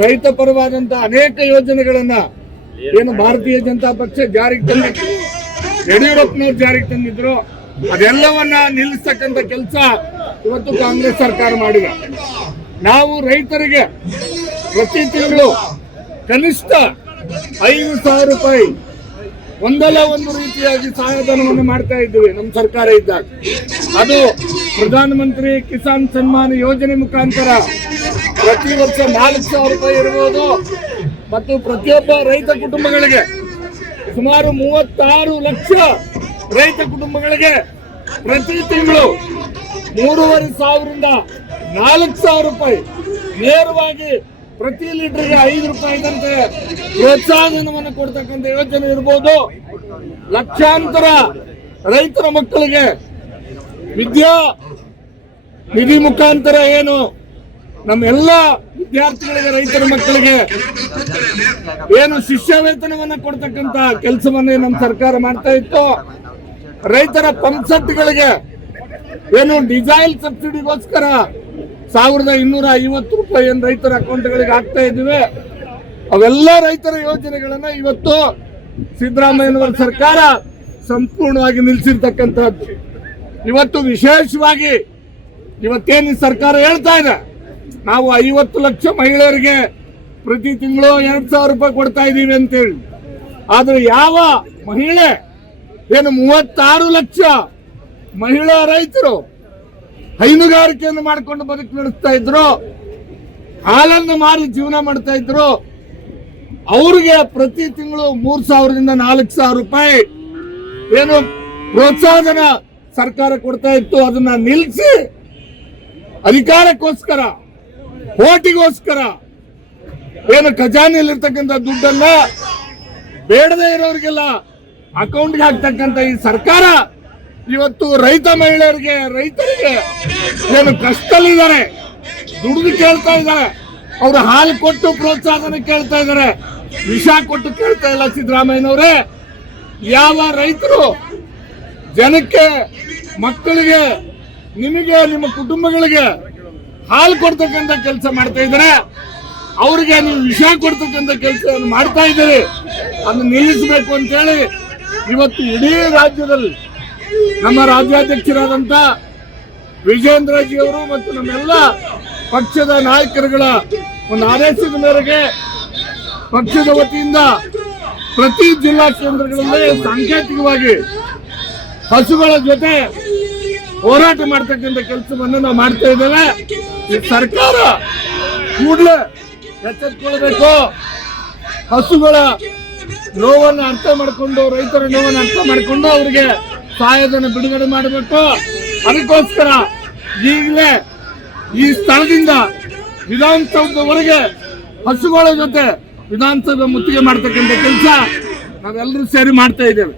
ರೈತ ಪರವಾದಂತ ಅನೇಕ ಯೋಜನೆಗಳನ್ನ ಏನು ಭಾರತೀಯ ಜನತಾ ಪಕ್ಷ ಜಾರಿಗೆ ತಂದಿತ್ತು, ಯಡಿಯೂರಪ್ಪನವರು ಜಾರಿಗೆ ತಂದಿದ್ರು, ಅದೆಲ್ಲವನ್ನ ನಿಲ್ಲಿಸ್ತಕ್ಕಂಥ ಕೆಲಸ ಇವತ್ತು ಕಾಂಗ್ರೆಸ್ ಸರ್ಕಾರ ಮಾಡಿದೆ. ನಾವು ರೈತರಿಗೆ ಪ್ರತಿ ತಿಂಗಳು ಕನಿಷ್ಠ 5,000 ರೂಪಾಯಿ ಒಂದಲ್ಲ ಒಂದು ರೀತಿಯಾಗಿ ಸಹಾಯಧನವನ್ನು ಮಾಡ್ತಾ ಇದ್ದೀವಿ ನಮ್ಮ ಸರ್ಕಾರ ಇದ್ದಾಗ. ಅದು ಪ್ರಧಾನಮಂತ್ರಿ ಕಿಸಾನ್ ಸನ್ಮಾನ್ ಯೋಜನೆ ಮುಖಾಂತರ ಪ್ರತಿ ವರ್ಷ 4,000 ರೂಪಾಯಿ ಇರಬಹುದು ಮತ್ತು ಪ್ರತಿಯೊಬ್ಬ ರೈತ ಕುಟುಂಬಗಳಿಗೆ ಸುಮಾರು 36 ಲಕ್ಷ ರೈತ ಕುಟುಂಬಗಳಿಗೆ ಪ್ರತಿ ತಿಂಗಳು 3,500ರಿಂದ 4,000 ರೂಪಾಯಿ ನೇರವಾಗಿ ಪ್ರತಿ ಲೀಟರ್ಗೆ 5 ರೂಪಾಯಿದಂತೆ ಪ್ರೋತ್ಸಾಹಧನವನ್ನು ಕೊಡ್ತಕ್ಕಂಥ ಯೋಜನೆ ಇರಬಹುದು. ಲಕ್ಷಾಂತರ ರೈತರ ಮಕ್ಕಳಿಗೆ ವಿದ್ಯಾ ನಿಧಿ ಮುಖಾಂತರ ಏನು ನಮ್ಮ ಎಲ್ಲ ವಿದ್ಯಾರ್ಥಿಗಳಿಗೆ ರೈತರ ಮಕ್ಕಳಿಗೆ ಏನು ಶಿಷ್ಯ ವೇತನವನ್ನ ಕೊಡ್ತಕ್ಕಂಥ ಕೆಲಸವನ್ನೇ ನಮ್ಮ ಸರ್ಕಾರ ಮಾಡ್ತಾ ಇತ್ತು. ರೈತರ ಪಂಪ್ ಸೆಟ್ಗಳಿಗೆ ಏನು ಡೀಸೆಲ್ ಸಬ್ಸಿಡಿಗೋಸ್ಕರ 1,250 ರೂಪಾಯಿ ಏನು ರೈತರ ಅಕೌಂಟ್ಗಳಿಗೆ ಹಾಕ್ತಾ ಇದ್ದೀವಿ. ಅವೆಲ್ಲ ರೈತರ ಯೋಜನೆಗಳನ್ನ ಇವತ್ತು ಸಿದ್ದರಾಮಯ್ಯನವರ ಸರ್ಕಾರ ಸಂಪೂರ್ಣವಾಗಿ ನಿಲ್ಲಿಸಿರ್ತಕ್ಕಂಥದ್ದು. ಇವತ್ತು ವಿಶೇಷವಾಗಿ ಇವತ್ತೇನು ಸರ್ಕಾರ ಹೇಳ್ತಾ ಇದೆ, ನಾವು 50 ಲಕ್ಷ ಮಹಿಳೆಯರಿಗೆ ಪ್ರತಿ ತಿಂಗಳು 2,000 ರೂಪಾಯಿ ಕೊಡ್ತಾ ಇದ್ದೀವಿ ಅಂತೇಳಿ. ಆದ್ರೆ ಯಾವ ಮಹಿಳೆ ಏನು 36 ಲಕ್ಷ ಮಹಿಳಾ ರೈತರು ಹೈನುಗಾರಿಕೆಯನ್ನು ಮಾಡಿಕೊಂಡು ಬದುಕು ನಡೆಸ್ತಾ ಇದ್ರು, ಹಾಲನ್ನು ಮಾರಿ ಜೀವನ ಮಾಡ್ತಾ ಇದ್ರು, ಅವ್ರಿಗೆ ಪ್ರತಿ ತಿಂಗಳು 3,000ರಿಂದ 4,000 ರೂಪಾಯಿ ಏನು ಪ್ರೋತ್ಸಾಹನ ಸರ್ಕಾರ ಕೊಡ್ತಾ ಇತ್ತು. ಅದನ್ನ ನಿಲ್ಲಿಸಿ ಅಧಿಕಾರಕ್ಕೋಸ್ಕರ, ಓಟಿಗೋಸ್ಕರ ಏನು ಖಜಾನೆಯಲ್ಲಿರ್ತಕ್ಕಂಥ ದುಡ್ಡನ್ನ ಬೇಡದೇ ಇರೋರಿಗೆಲ್ಲ ಅಕೌಂಟ್ಗೆ ಹಾಕ್ತಕ್ಕಂಥ ಈ ಸರ್ಕಾರ ಇವತ್ತು ರೈತ ಮಹಿಳೆಯರಿಗೆ, ರೈತರಿಗೆ ಏನು ಕಷ್ಟದಲ್ಲಿದ್ದಾರೆ, ದುಡಿದು ಕೇಳ್ತಾ ಇದ್ದಾರೆ. ಅವರು ಹಾಲು ಕೊಟ್ಟು ಪ್ರೋತ್ಸಾಹನ ಕೇಳ್ತಾ ಇದ್ದಾರೆ, ವಿಷ ಕೊಟ್ಟು ಕೇಳ್ತಾ ಇಲ್ಲ. ಸಿದ್ದರಾಮಯ್ಯನವರೇ, ಯಾವ ರೈತರು ಜನಕ್ಕೆ, ಮಕ್ಕಳಿಗೆ, ನಿಮಗೆ, ನಿಮ್ಮ ಕುಟುಂಬಗಳಿಗೆ ಹಾಲು ಕೊಡ್ತಕ್ಕಂಥ ಕೆಲಸ ಮಾಡ್ತಾ ಇದ್ದಾರೆ, ಅವರಿಗೆ ನೀವು ವಿಷ ಕೊಡ್ತಕ್ಕಂಥ ಕೆಲಸ ಮಾಡ್ತಾ ಇದ್ದೀರಿ. ಅದನ್ನು ನಿಲ್ಲಿಸಬೇಕು ಅಂತೇಳಿ ಇವತ್ತು ಇಡೀ ರಾಜ್ಯದಲ್ಲಿ ನಮ್ಮ ರಾಜ್ಯಾಧ್ಯಕ್ಷರಾದಂಥ ವಿಜೇಂದ್ರಜಿ ಅವರು ಮತ್ತು ನಮ್ಮೆಲ್ಲ ಪಕ್ಷದ ನಾಯಕರುಗಳ ಒಂದು ಆದೇಶದ ಮೇರೆಗೆ ಪಕ್ಷದ ವತಿಯಿಂದ ಪ್ರತಿ ಜಿಲ್ಲಾ ಕೇಂದ್ರಗಳಲ್ಲಿ ಸಾಂಕೇತಿಕವಾಗಿ ಹಸುಗಳ ಜೊತೆ ಹೋರಾಟ ಮಾಡ್ತಕ್ಕಂಥ ಕೆಲಸವನ್ನು ನಾವು ಮಾಡ್ತಾ ಇದ್ದೇವೆ. ಈ ಸರ್ಕಾರ ಕೂಡಲೇ ಎಚ್ಚೆತ್ತುಕೊಳ್ಬೇಕು. ಹಸುಗಳ ನೋವನ್ನು ಅರ್ಥ ಮಾಡಿಕೊಂಡು, ರೈತರ ನೋವನ್ನು ಅರ್ಥ ಮಾಡಿಕೊಂಡು ಅವರಿಗೆ ಸಹಾಯಧನ ಬಿಡುಗಡೆ ಮಾಡಬೇಕು. ಅದಕ್ಕೋಸ್ಕರ ಈಗಲೇ ಈ ಸ್ಥಳದಿಂದ ವಿಧಾನಸೌಧದವರೆಗೆ ಹಸುಗಳ ಜೊತೆ ವಿಧಾನಸೌಧ ಮುತ್ತಿಗೆ ಮಾಡ್ತಕ್ಕಂಥ ಕೆಲಸ ನಾವೆಲ್ಲರೂ ಸೇರಿ ಮಾಡ್ತಾ ಇದ್ದೇವೆ.